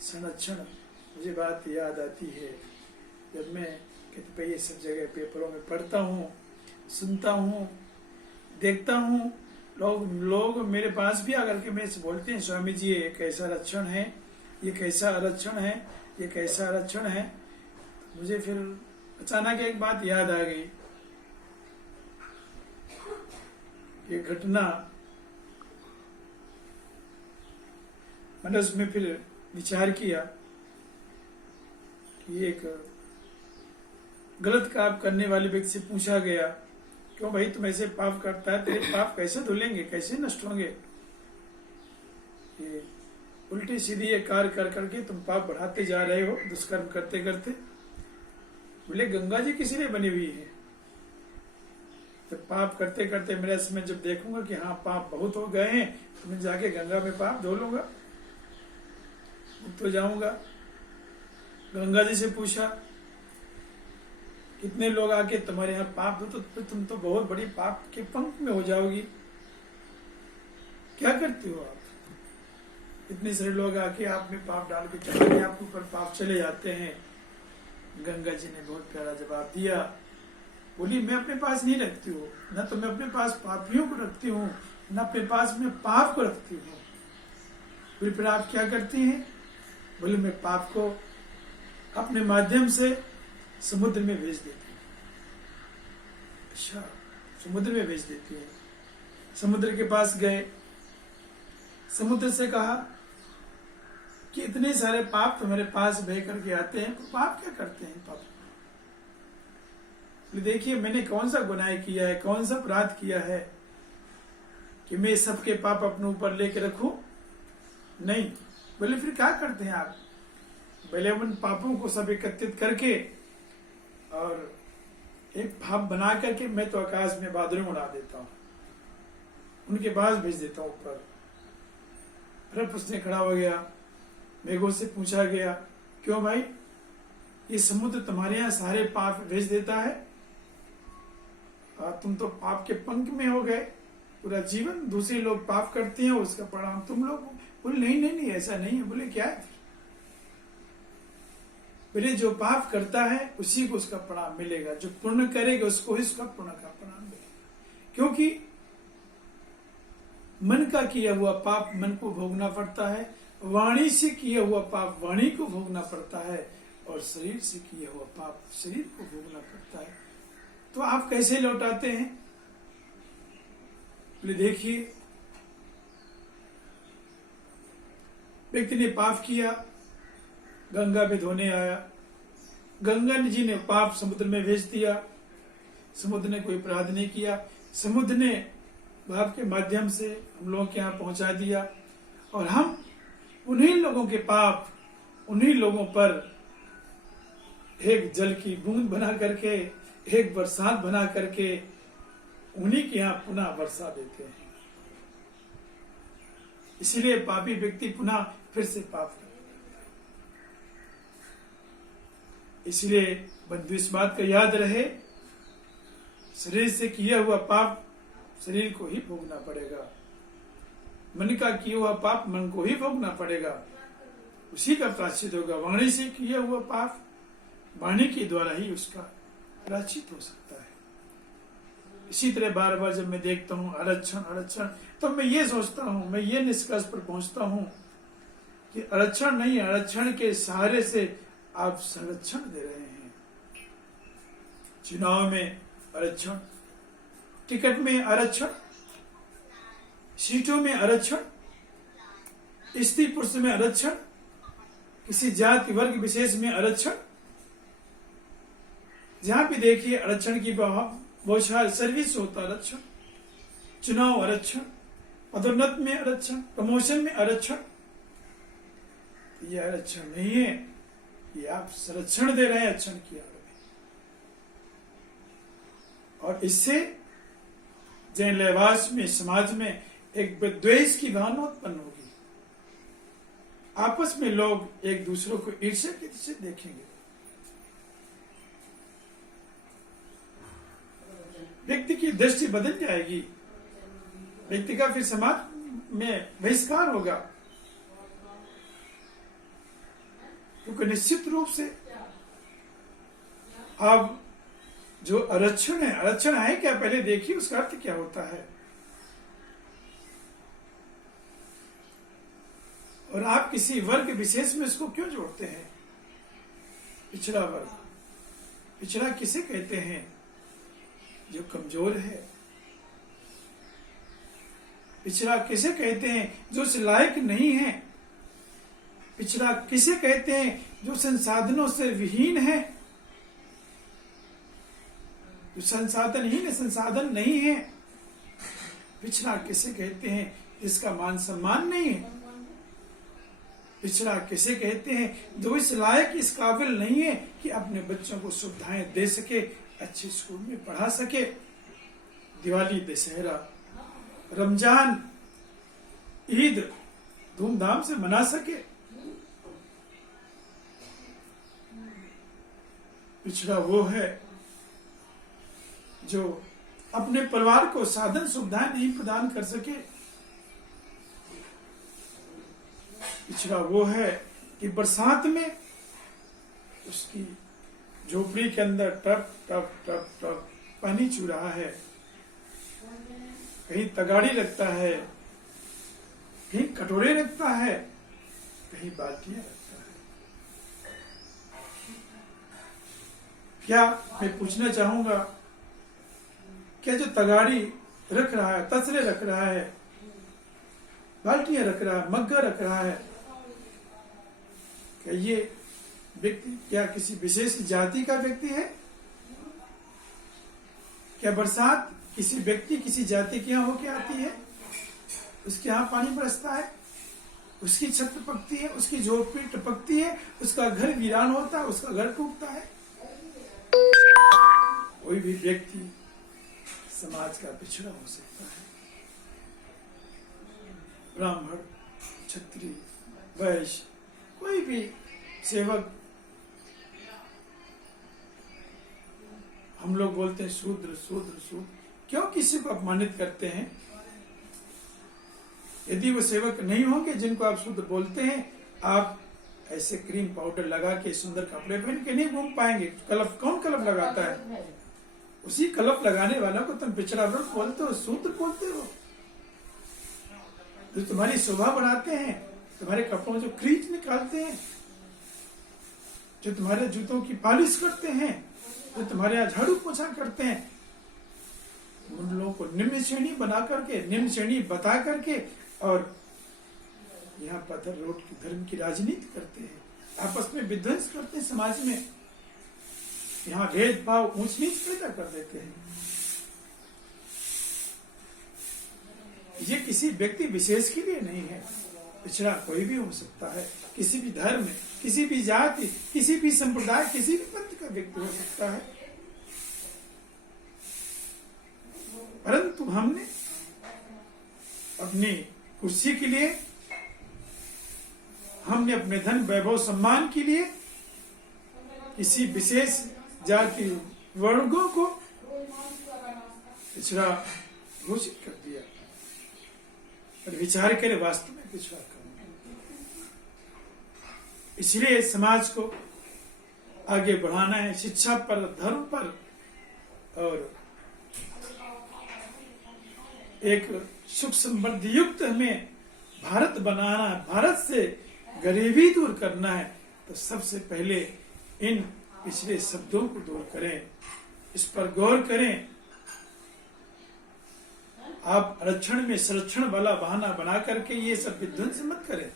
संरक्षण, मुझे बात याद आती है जब मैं कतिपय ये सब जगह पेपरों में पढ़ता हूँ, सुनता हूँ, देखता हूँ, लोग मेरे पास भी आकर के मेरे से बोलते हैं, स्वामी जी ये कैसा आरक्षण है, ये कैसा आरक्षण है, ये कैसा आरक्षण है। मुझे फिर अचानक एक बात याद आ गई। ये घटना मैंने उसमें फिर विचार किया कि एक गलत काम करने वाले व्यक्ति से पूछा गया, क्यों भाई तुम ऐसे पाप करता है, तेरे पाप कैसे धुलेंगे, कैसे नष्ट होंगे? ये उल्टी सीधी ये कार्य कर करके तुम पाप बढ़ाते जा रहे हो, दुष्कर्म करते करते। बोले गंगा जी किसी ने बनी हुई है। जब पाप करते करते मेरे समय जब देखूंगा कि हाँ पाप बहुत हो गए हैं, तो मैं जाके गंगा में पाप धो लूंगा, तो जाऊंगा। गंगा जी से पूछा, कितने लोग आके तुम्हारे यहाँ पाप दो, तो तुम तो बहुत बड़ी पाप के पंख में हो जाओगी। क्या करती हो आप? इतने सारे लोग आके आप में पाप डाल के चले, आपके ऊपर पाप चले जाते हैं। गंगा जी ने बहुत प्यारा जवाब दिया। बोली मैं अपने पास नहीं रखती हूँ, न तो मैं अपने पास पापियों को रखती हूँ, न अपने पास मैं पाप को रखती हूँ। फिर आप क्या करती हैं? बोले मैं पाप को अपने माध्यम से समुद्र में भेज देती हूँ। अच्छा, समुद्र में भेज देती है। समुद्र के पास गए, समुद्र से कहा कि इतने सारे पाप तुम्हारे पास बह करके आते हैं, तो पाप क्या करते हैं? पाप देखिए मैंने कौन सा गुनाह किया है, कौन सा अपराध किया है कि मैं सबके पाप अपने ऊपर लेके रखूं? नहीं। बोले फिर क्या करते हैं आप? बोले उन पापों को सब एकत्रित करके और एक भाप बना करके मैं तो आकाश में बादलों उड़ा देता हूँ, उनके पास भेज देता हूँ ऊपर। फिर उसने खड़ा हो गया, मेघों से पूछा गया, क्यों भाई ये समुद्र तुम्हारे यहाँ सारे पाप भेज देता है? तुम तो पाप के पंख में हो गए पूरा जीवन। दूसरे लोग पाप करते हैं, उसका परिणाम तुम लोग। बोले नहीं नहीं नहीं ऐसा नहीं है। बोले क्या है? बोले जो पाप करता है उसी को उसका परिणाम मिलेगा, जो पुण्य करेगा उसको ही उसका पुण्य का परिणाम मिलेगा। क्योंकि मन का किया हुआ पाप मन को भोगना पड़ता है, वाणी से किया हुआ पाप वाणी को भोगना पड़ता है, और शरीर से किया हुआ पाप शरीर को भोगना पड़ता है। तो आप कैसे लौटाते हैं? बोले देखिए, व्यक्ति ने पाप किया, गंगा में धोने आया, गंगा जी ने पाप समुद्र में भेज दिया। समुद्र ने कोई अपराध नहीं किया, समुद्र ने भाव के माध्यम से हम लोगों के यहाँ पहुंचा दिया, और हम उन्हीं लोगों के पाप उन्हीं लोगों पर एक जल की बूंद बना करके, एक बरसात बना करके उन्हीं के यहाँ पुनः वर्षा देते हैं। इसीलिए पापी व्यक्ति पुनः फिर से पाप करता है। इसलिए बंधु इस बात का याद रहे, शरीर से किया हुआ पाप शरीर को ही भोगना पड़ेगा, मन का किया हुआ पाप मन को ही भोगना पड़ेगा, उसी का प्रायश्चित होगा। वाणी से किया हुआ पाप वाणी के द्वारा ही उसका प्रायश्चित हो सकता है। इसी तरह बार बार जब मैं देखता हूँ आरक्षण आरक्षण, तो मैं ये सोचता हूँ, मैं ये निष्कर्ष पर पहुंचता हूँ कि आरक्षण नहीं, आरक्षण के सहारे से आप संरक्षण दे रहे हैं। चुनाव में आरक्षण, टिकट में आरक्षण, सीटों में आरक्षण, स्त्री पुरुष में आरक्षण, किसी जाति वर्ग विशेष में आरक्षण। जहां भी देखिए आरक्षण की बहुत सारी सर्विस होता आरक्षण, चुनाव आरक्षण, पदोन्नत में आरक्षण, प्रमोशन में आरक्षण। ये आरक्षण नहीं है, ये आप संरक्षण दे रहे हैं आरक्षण की आड़ में। और इससे जैन लेवास में समाज में एक विद्वेष की भावना उत्पन्न होगी। आपस में लोग एक दूसरों को ईर्ष्या की दृष्टि से देखेंगे। व्यक्ति की दृष्टि बदल जाएगी, व्यक्ति का फिर समाज में बहिष्कार होगा। क्योंकि निश्चित रूप से अब जो आरक्षण है, आरक्षण है क्या, पहले देखिए उसका अर्थ क्या होता है। और आप किसी वर्ग विशेष में इसको क्यों जोड़ते हैं? पिछड़ा वर्ग, पिछड़ा किसे कहते हैं? जो कमजोर है। पिछड़ा किसे कहते हैं? जो इस लायक नहीं है। पिछड़ा किसे कहते हैं? जो संसाधनों से विहीन है, जो संसाधनहीन है, संसाधन नहीं है। पिछड़ा किसे कहते हैं? जिसका मान सम्मान नहीं है। पिछड़ा किसे कहते हैं? जो इस लायक, इस काबिल नहीं है कि अपने बच्चों को सुविधाएं दे सके, अच्छे स्कूल में पढ़ा सके, दिवाली, दशहरा, रमजान, ईद धूमधाम से मना सके। पिछड़ा वो है जो अपने परिवार को साधन सुविधाएं नहीं प्रदान कर सके। पिछड़ा वो है कि बरसात में उसकी झोपड़ी के अंदर टप टप टप टप पानी चू रहा है, कहीं तगाड़ी लगता है, कहीं कटोरे रखता है, कहीं बाल्टियां रखता है। क्या मैं पूछना चाहूंगा, क्या जो तगाड़ी रख रहा है, तसले रख रहा है, बाल्टियां रख रहा है, मग्गा रख रहा है, क्या ये व्यक्ति क्या किसी विशेष जाति का व्यक्ति है? क्या बरसात किसी व्यक्ति, किसी जाति के यहाँ होके आती है? उसके यहाँ पानी बरसता है, उसकी छत टपकती है, उसकी झोपड़ी टपकती है, उसका घर वीरान होता है, उसका घर टूटता है। कोई भी व्यक्ति समाज का पिछड़ा हो सकता है। ब्राह्मण, क्षत्रिय, वैश्य, कोई भी सेवक। हम लोग बोलते हैं शूद्र शूद्र शूद्र, क्यों किसी को अपमानित करते हैं? यदि वो सेवक नहीं होंगे जिनको आप शूद्र बोलते हैं, आप ऐसे क्रीम पाउडर लगा के सुंदर कपड़े पहन के नहीं घूम पाएंगे। कलप, कौन कलप लगाता है? उसी कलप लगाने वाला को तुम पिछड़ा वर्ग बोलते हो, शूद्र बोलते हो। जो तुम्हारी शोभा बढ़ाते हैं, तुम्हारे कपड़ों में जो क्रीच निकालते हैं, जो तुम्हारे जूतों की पालिश करते हैं, जो तुम्हारे यहाँ झाड़ू पोछा करते हैं, उन लोगों को निम्न श्रेणी बना करके, निम्न श्रेणी बता करके, और यहाँ पत्थर रोड की धर्म की राजनीति करते हैं, आपस में विध्वंस करते हैं, समाज में यहाँ भेदभाव, ऊंच नीच पैदा कर देते हैं। ये किसी व्यक्ति विशेष के लिए नहीं है। पिछड़ा कोई भी हो सकता है, किसी भी धर्म, किसी भी जाति, किसी भी संप्रदाय, किसी भी पंथ का व्यक्ति हो सकता है। परंतु हमने अपनी कुर्सी के लिए, हमने अपने धन वैभव सम्मान के लिए किसी विशेष जाति वर्गों को पिछड़ा घोषित कर दिया। पर विचार करें, वास्तव में पिछड़ा कौन है? इसलिए समाज को आगे बढ़ाना है, शिक्षा पर, धर्म पर, और एक सुख समृद्धि युक्त हमें भारत बनाना, भारत से गरीबी दूर करना है। तो सबसे पहले इन पिछले शब्दों को दूर करें, इस पर गौर करें। आप आरक्षण में संरक्षण वाला बहाना बना करके ये सब विध्वंस मत करें,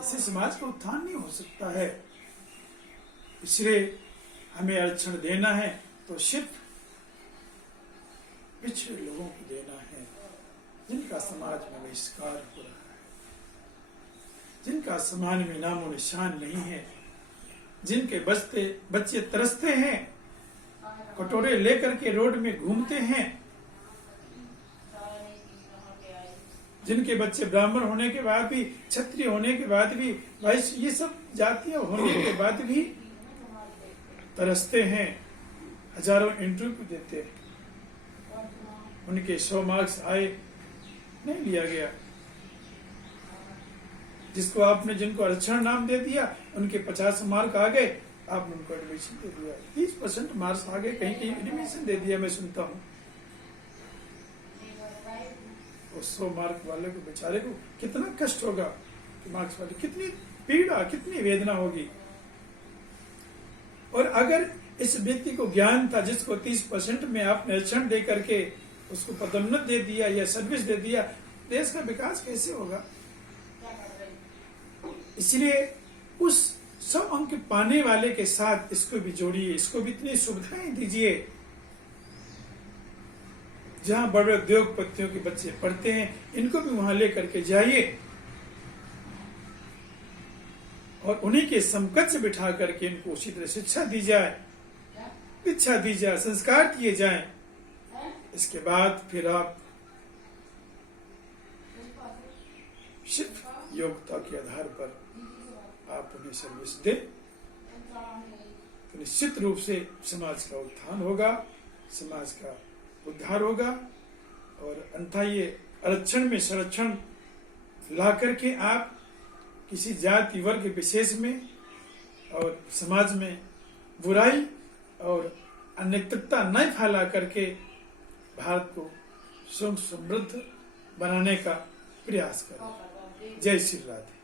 इससे समाज का उत्थान नहीं हो सकता है। इसलिए हमें आरक्षण देना है तो सिर्फ पिछड़े लोगों को देना है, जिनका समाज में बहिष्कार हो रहा है, जिनका समाज में नामो निशान नहीं है, जिनके बच्चे तरसते हैं, कटोरे लेकर के रोड में घूमते हैं, जिनके बच्चे ब्राह्मण होने के बाद भी, क्षत्रिय होने के बाद भी, वैश्य, ये सब जातियां होने के बाद भी तरसते हैं, हजारों इंटरव्यू देते हैं, उनके 100 मार्क्स आए, नहीं लिया गया, जिसको आपने जिनको आरक्षण नाम दे दिया उनके 50 मार्क आ गए, आपने उनको एडमिशन दे दिया। 30% मार्क्स आ गए, कहीं कहीं एडमिशन दे दिया, मैं सुनता हूँ। 100 मार्क वाले को बेचारे को कितना कष्ट होगा, मार्क्स वाले कितनी पीड़ा, कितनी वेदना होगी। और अगर इस व्यक्ति को ज्ञान था, जिसको 30% में आपने आरक्षण दे करके उसको पदोन्नत दे दिया या सर्विस दे दिया, देश का विकास कैसे होगा? इसलिए उस 100 अंक पाने वाले के साथ इसको भी जोड़िए, इसको भी इतनी सुविधाएं दीजिए। जहां बड़े उद्योगपतियों के बच्चे पढ़ते हैं, इनको भी वहां लेकर के जाइए और उन्हीं के समकक्ष बिठा करके इनको उसी तरह शिक्षा दी जाए, संस्कार किए जाएं। इसके बाद फिर आप सिर्फ योग्यता के आधार पर आप उन्हें सर्विस दें, तो निश्चित रूप से समाज का उत्थान होगा, समाज का उद्धार होगा। और अंततः ये आरक्षण में संरक्षण ला करके आप किसी जाति वर्ग विशेष में और समाज में बुराई और अनैतिकता न फैला करके भारत को सुख समृद्ध बनाने का प्रयास करें। जय श्री राधे।